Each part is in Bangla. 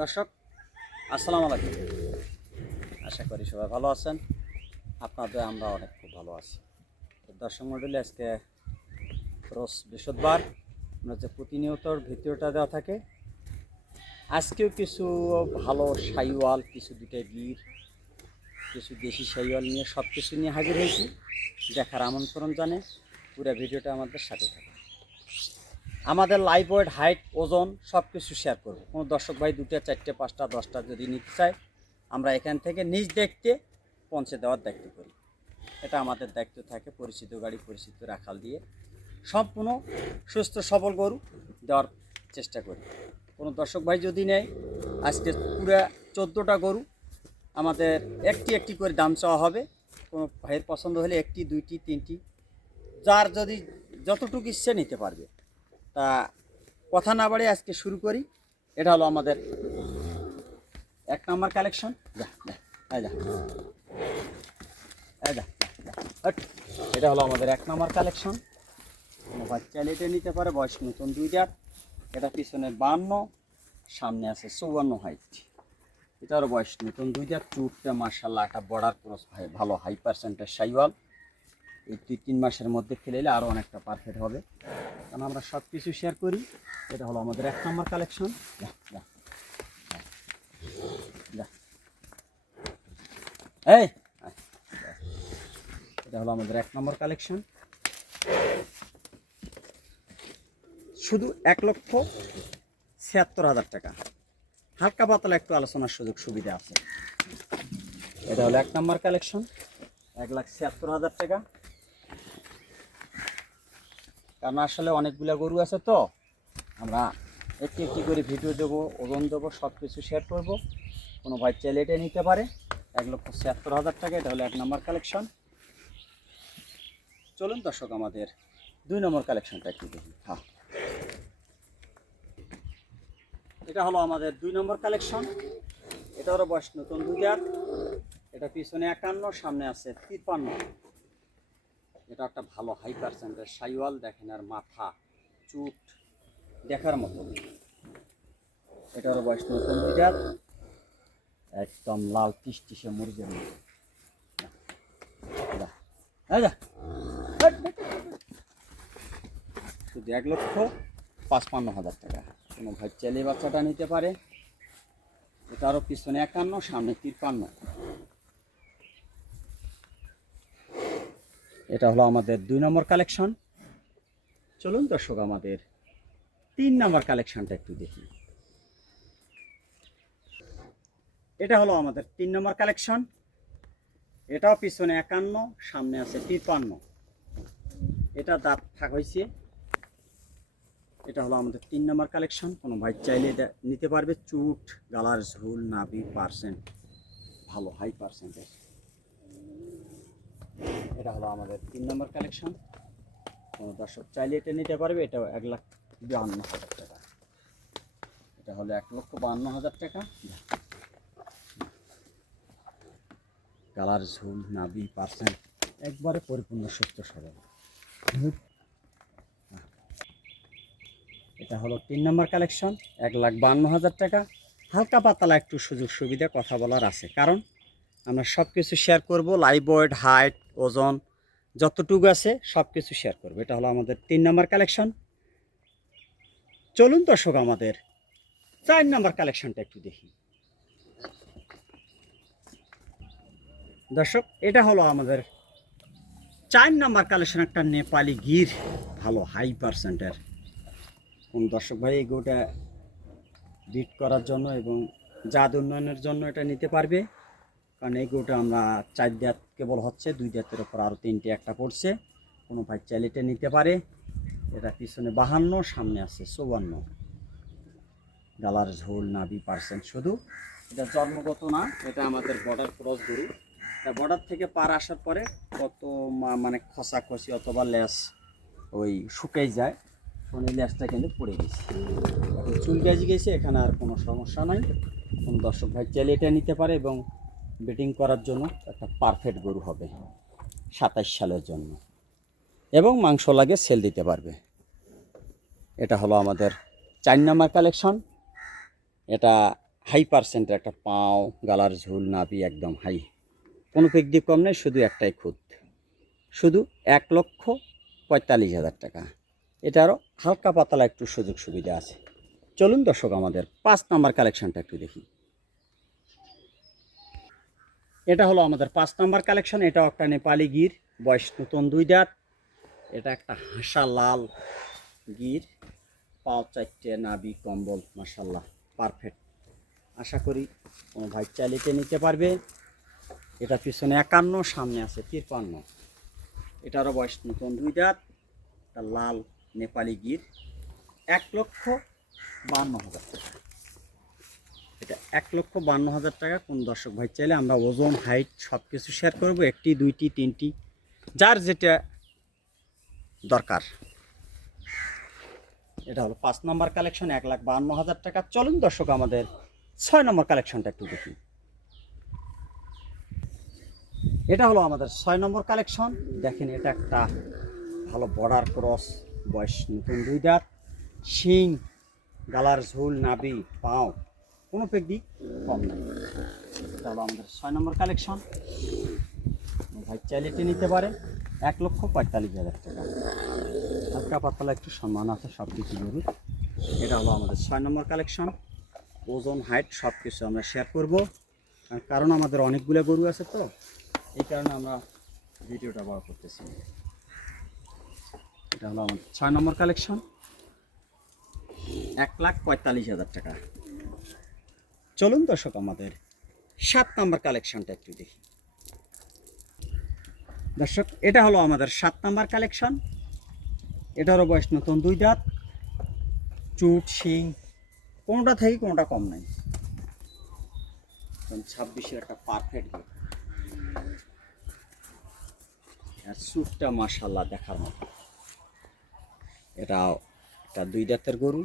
দর্শক আসসালামু আলাইকুম। আশা করি সবাই ভালো আছেন। আপনাদের আমরা অনেক খুব ভালো আছি। তো দর্শক মণ্ডলী, আজকে রোজ বৃহস্পতিবার আমরা যে প্রতিনিয়ত ভিডিওটা দেওয়া থাকে, আজকেও কিছু ভালো শাইওয়াল, কিছু দুটো গির, কিছু দেশি শাইওয়াল নিয়ে সব কিছু নিয়ে হাজির হয়েছি। দেখার আমন্ত্রণ জানে পুরো ভিডিওটা আমাদের সাথে থাকে। আমাদের লাইভ ওয়েট, হাইট, ওজন সব কিছু শেয়ার করবো। কোনো দর্শক ভাই 2টা 4টে 5টা 10টা যদি নিতে চায়, আমরা এখান থেকে নিজ দেখতে পৌঁছে দেওয়ার দায়িত্ব করি। এটা আমাদের দায়িত্ব থাকে। পরিচিত গাড়ি, পরিচিত রাখাল দিয়ে সম্পূর্ণ সুস্থ সবল গরু দেওয়ার চেষ্টা করি। কোনো দর্শক ভাই যদি নেয়, আজকে পুরো 14টা গরু আমাদের একটি একটি করে দাম চাওয়া হবে। কোনো ভাইয়ের পছন্দ হলে 1টি 2টি 3টি, যার যদি যতটুকু ইচ্ছে নিতে পারবে। তা কথা না বাড়ি আজকে শুরু করি। এটা হলো আমাদের 1 নম্বর কালেকশন। এটা হলো আমাদের 1 নম্বর কালেকশন। বাচ্চা লেটে নিতে পারে, বয়স নতুন 2 দাঁত। এটা পিছনে 52, সামনে আছে 54 হাইট। এটারও বয়স নতুন 2 দাঁত। চুটটা মার্শাল্লাহ একটা বর্ডার ক্রস, ভালো হাই পার্সেন্টের শাইওয়াল। এই 2-3 মাসের মধ্যে খেলে আরও অনেকটা পারফেক্ট হবে, কারণ আমরা সব কিছু শেয়ার করি। এটা হলো আমাদের 1 নম্বর কালেকশন। এই এটা হলো আমাদের 1 নম্বর কালেকশন। শুধু 1,76,000 টাকা। হালকা পাতলা একটু আলোচনার সুযোগ সুবিধা আছে। এটা হলো 1 নম্বর কালেকশন, 1,76,000 টাকা। কারণ আসলে অনেকগুলো গরু আছে, তো আমরা একটি একটি করে ভিডিও দেবো, ওজন দেবো, সব কিছু শেয়ার করবো। কোনো ভাই চাইলে এটা নিতে পারে। 1,76,000 টাকা। এটা হলো 1 নম্বর কালেকশন। চলুন দর্শক, আমাদের 2 নম্বর কালেকশনটা একটু দেখি। এটা হলো আমাদের 2 নম্বর কালেকশন। এটারও বয়স নতুন 2 দাঁত। এটা পিছনে 51, সামনে আছে 53। এটা একটা ভালো হাই পার্সেন্টের শাইওয়াল। দেখেন, আর মাথা চুট দেখার মতো। এটারও বয়স নতুন 2 দাঁত। একদম লাল টিসটিসে মরিচের মতো। শুধু 1,55,000 টাকা। কোনো ভাই চাইলে বাচ্চাটা নিতে পারে। এটারও পিছনে 51, সামনে 53। এটা হলো আমাদের 2 নম্বর কালেকশন। চলুন দর্শক, আমাদের 3 নম্বর কালেকশনটা একটু দেখি। এটা হলো আমাদের 3 নম্বর কালেকশন। এটাও পিছনে 51, সামনে আছে 53। এটা দাঁত ফাঁক হয়েছে। এটা হলো আমাদের 3 নম্বর কালেকশন। কোনো ভাই চাইলে নিতে পারবে। চুট, গালার ঝুল, নাভি পার্সেন্ট ভালো হাই পার্সেন্টের। এটা হলো আমাদের 3 নম্বর কালেকশন। কোনো দর্শক চাইলে এটা নিতে পারবে। এটাও 1,52,000 টাকা। এটা হলো 1,52,000 টাকা। কালার ঝুল, নাভি পার্সেন্ট একবারে পরিপূর্ণ সুস্থ সবল। এটা হলো 3 নম্বর কালেকশন, 1,52,000 টাকা। হালকা পাতলা একটু সুযোগ সুবিধা কথা বলার আছে, কারণ আমরা সব কিছু শেয়ার করব। লাইভ ওয়েট, হাইট, ওজন যতটুকু আছে সব কিছু শেয়ার করব। এটা হলো আমাদের 3 নম্বর কালেকশন। চলুন দর্শক, আমাদের 4 নম্বর কালেকশনটা একটু দেখি। দর্শক, এটা হলো আমাদের 4 নম্বর কালেকশন। একটা নেপালি গির, ভালো হাই পার্সেন্টের। কোন দর্শক ভাই এই গরুটা বিট করার জন্য এবং জাত উন্নয়নের জন্য এটা নিতে পারবে। কারণ এই গরুটা আমরা 4 দাঁত কেবল হচ্ছে, 2 দাঁতের ওপর আরও 3টে একটা পড়ছে। কোনো ভাই চাইলে এটা নিতে পারে। এটা পিছনে 52, সামনে আছে 54। গালার ঝোল, নাভি পার্সেন্ট শুধু। এটা জন্মগত না, এটা আমাদের বর্ডার ক্রস গরু। এটা বর্ডার থেকে পার আসার পরে কত মানে খসাখসি অথবা লেস ওই শুকাই যায়, মানে লেসটা কিন্তু পড়ে গেছে, এখন চুল গাজি গেছে। এখানে আর কোনো সমস্যা নাই। কোন দর্শক ভাই চাইলে এটা নিতে পারে এবং বেটিং করার জন্য একটা পারফেক্ট গরু হবে 27 সালের জন্য, এবং মাংস লাগে সেল দিতে পারবে। এটা হলো আমাদের 4 নম্বর কালেকশন। এটা হাই পার্সেন্টের একটা পাও, গালার ঝুল, নাভি একদম হাই, কোনো পেক দিয়ে কম নেই, শুধু একটাই খুদ, শুধু 1,45,000 টাকা। এটা আরও হালকা পাতলা একটু সুযোগ সুবিধা আছে। চলুন দর্শক আমাদের 5 নাম্বার কালেকশনটা একটু দেখি। এটা হলো আমাদের 5 নাম্বার কালেকশন। এটাও একটা নেপালি গির, বয়স নতুন 2 দাঁত। এটা একটা হাসা লাল গির, পাও 4টে, নাভি কম্বল মাশাল্লাহ পারফেক্ট। আশা করি কোনো ভাই চালিয়ে নিতে পারবে। এটা পিছনে 51, সামনে আছে 53। এটারও বয়স নতুন 2 দাঁত। এটা লাল নেপালি গির, 1,52,000 টাকা। এটা 1,52,000 টাকা। কোন দর্শক ভাই চাইলে আমরা ওজন, হাইট সব কিছু শেয়ার করবো, 1টি 2টি 3টি যার যেটা দরকার। এটা হলো 5 নম্বর কালেকশন, 1,52,000 টাকা। চলুন দর্শক আমাদের 6 নম্বর কালেকশনটা একটু দেখি। এটা হলো আমাদের 6 নম্বর কালেকশন। দেখেন এটা একটা ভালো বর্ডার ক্রস, বয়স নতুন 2 দাঁত, শিং, গালার ঝুল, নাভি, পাও কোনো পেক দিক কম নাই। এটা হলো আমাদের 6 নম্বর কালেকশন। ভাই চাইলে নিতে পারে, 1,45,000 টাকা। হালকা পাতলা একটু সম্মান আছে সব কিছু গরু। এটা হলো আমাদের 6 নম্বর কালেকশন। ওজন, হাইট সব কিছু আমরা শেয়ার করব, কারণ আমাদের অনেকগুলো গরু আছে, তো এই কারণে আমরা ভিডিওটা বড় করতেছি। এটা হলো আমাদের 6 নম্বর কালেকশন, 1,45,000 টাকা। চলুন দর্শক আমাদের 7 নম্বর কালেকশনটা একটু দেখি। দর্শক এটা হলো আমাদের 7 নম্বর কালেকশন। এটারও বয়স নতুন 2 দাঁত, চুট, শিং কোনোটা থেকে কোনোটা কম নাই। 26-এর একটা পারফেক্ট গরু, আর চুটটা মাশাল্লাহ দেখার মতো। এটাও একটা 2 দাঁতের গরু,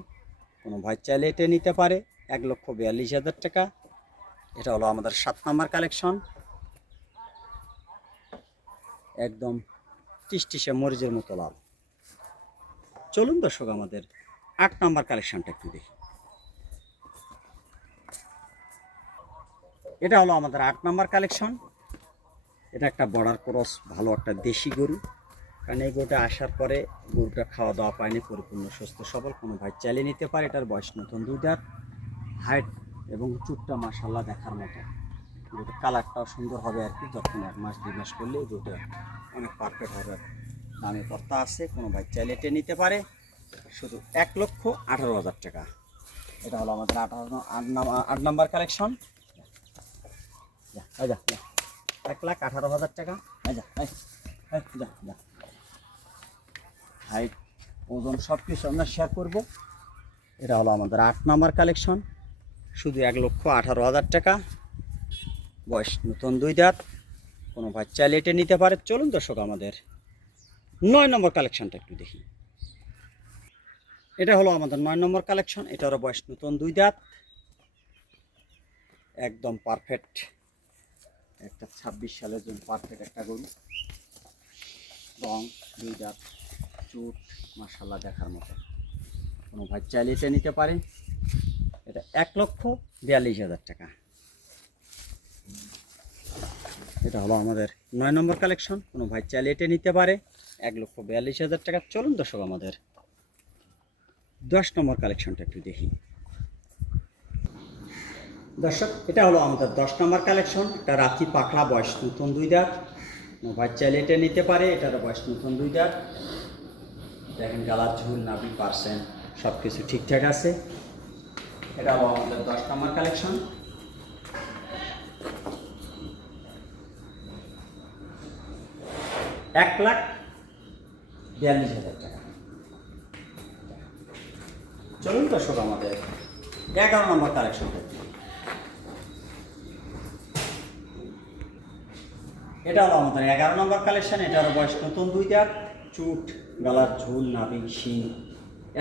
কোনো ভাই চাইলে এটা নিতে পারে, 1,42,000 টাকা। এটা হলো আমাদের 7 নম্বর কালেকশন। একদম টিসটিসে মরিচের মতো লাল। চলুন দর্শক আমাদের 8 নম্বর কালেকশনটা একটু দেখি। এটা হলো আমাদের 8 নম্বর কালেকশন। এটা একটা বর্ডার ক্রস, ভালো একটা দেশি গরু, কারণ এই গরুটা আসার পরে গরুটা খাওয়া দাওয়া পায়নি, পরিপূর্ণ সুস্থ সবল, কোনো ভাই চালিয়ে নিতে পারে। এটার বয়স নতুন 2 দাঁত, হাইট এবং চুটটা মাশাল্লাহ দেখার মতো। গরুটার কালারটাও সুন্দর হবে আর কি, যখন 1 মাস 2 মাস করলে গরুটা অনেক পারফেক্ট হবে। দামে কর্তা আছে, কোনো ভাই চাইলে এটা নিতে পারে, শুধু 1,18,000 টাকা। এটা হলো আমাদের 8 নম্বর কালেকশন। 1,18,000 টাকা। হাইট, ওজন সব কিছু আমরা শেয়ার করব। এটা হলো আমাদের 8 নম্বর কালেকশন, শুধু 1,18,000 টাকা। বয়স নতুন 2 দাঁত, কোনো ভাই চাইলে এটা নিতে পারে। চলুন দর্শক আমাদের 9 নম্বর কালেকশনটা একটু দেখি। এটা হলো আমাদের 9 নম্বর কালেকশন। এটারও বয়স নতুন 2 দাঁত, একদম পারফেক্ট একটা 26 সালের জন্য পারফেক্ট একটা গরু। রং, 2 দাঁত, চুট মাশাল্লাহ দেখার মতো, কোনো ভাই চাইলে এটা নিতে পারে। এটা 1,42,000 টাকা। এটা হলো আমাদের 9 নম্বর কালেকশন, কোনো ভাই চাইলে এটা নিতে পারে, 1,42,000 টাকা। চলুন দর্শক আমাদের 10 নম্বর কালেকশনটা একটু দেখি। দর্শক এটা হলো আমাদের 10 নম্বর কালেকশন। একটা রাতি পাখড়া, বয়স নতুন 2 দাঁত, কোনো ভাই চাইলে এটা নিতে পারে। এটারও বয়স নতুন 2 দাঁত। দেখেন গালার ঝুল, নাভি, পার্সেন্ট সব কিছু ঠিকঠাক আছে। এটা হলো আমাদের 10 নম্বর কালেকশন। $1,42,000 টাকা। চলুন দর্শক আমাদের 11 নম্বর কালেকশন। এটা হলো আমাদের 11 নম্বর কালেকশন। এটারও বয়স নতুন 2 দাঁত, চুট, গলার ঝুল, নাভি, শিং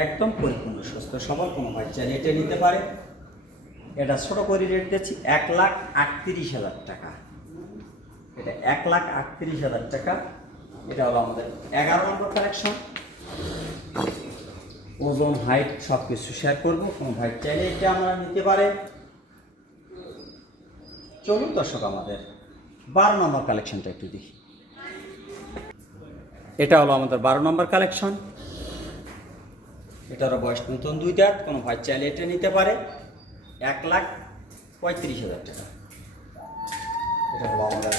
একদম পরিপূর্ণ সুস্থ সবল, কোনো ভাই চাইলে এটা নিতে পারে। এটা ছোটো করে রেট দিচ্ছি 1,38,000 টাকা। এটা 1,38,000 টাকা। এটা হলো আমাদের 11 নম্বর কালেকশন। ওজন, হাইট সব কিছু শেয়ার করবো, কোনো ভাই চাইলে এটা আমরা নিতে পারে। চলুন দর্শক আমাদের 12 নম্বর কালেকশনটা একটু দেখি। এটা হলো আমাদের 12 নম্বর কালেকশন। এটারও বয়স নতুন 2 দাঁত, কোনো ভাই চাইলে এটা নিতে পারে 1,35,000 টাকা। এটা হলো আমাদের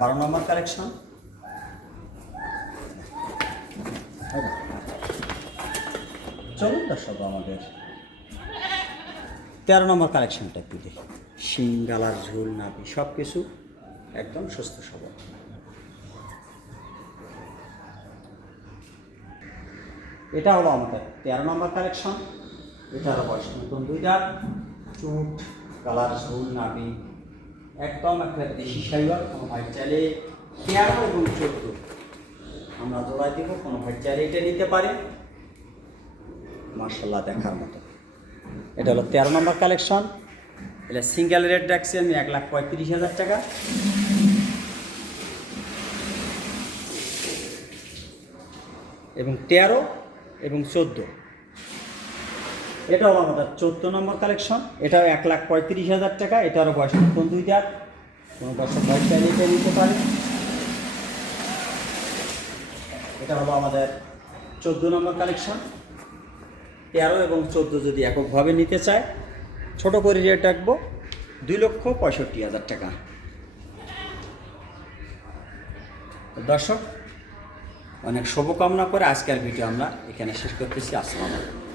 12 নম্বর কালেকশন। চলুন দর্শক আমাদের 13 নম্বর কালেকশনটা একটু দেখি। শিং, গালার ঝুল, নাভি সব কিছু একদম সুস্থ সবল। এটা হলো আমাদের 13 নম্বর কালেকশন। এটার বয়স নতুন 2 দাঁত, চুট, গালার ঝুল, নাভি একদম একটা দেশি সাইবার। কোনো ভাই চাইলে 13 এবং 14 আমরা জোড়ায় দিব, কোনো ভাই চাইলে এটা নিতে পারে। মার্শাল্লাহ দেখার মতো। এটা হলো 13 নম্বর কালেকশন। এটা সিঙ্গেল রেট রাখছি আমি 1,35,000 টাকা। এবং 13 এবং 14 এটা হলো আমাদের 14 নম্বর কালেকশন। এটাও 1,35,000 টাকা। এটারও বয়স নতুন 2 দাঁত, কোনো দর্শক ভাই চাইলে এটা নিতে পারে। এটা হলো আমাদের 14 নম্বর কালেকশন। 13 এবং 14 যদি এককভাবে নিতে চায় ছোট করে রেট রাখবো 2,65,000 টাকা। দর্শক অনেক শুভকামনা করে আজকের ভিডিও আমরা এখানে শেষ করতেছি। আসসালামু আলাইকুম।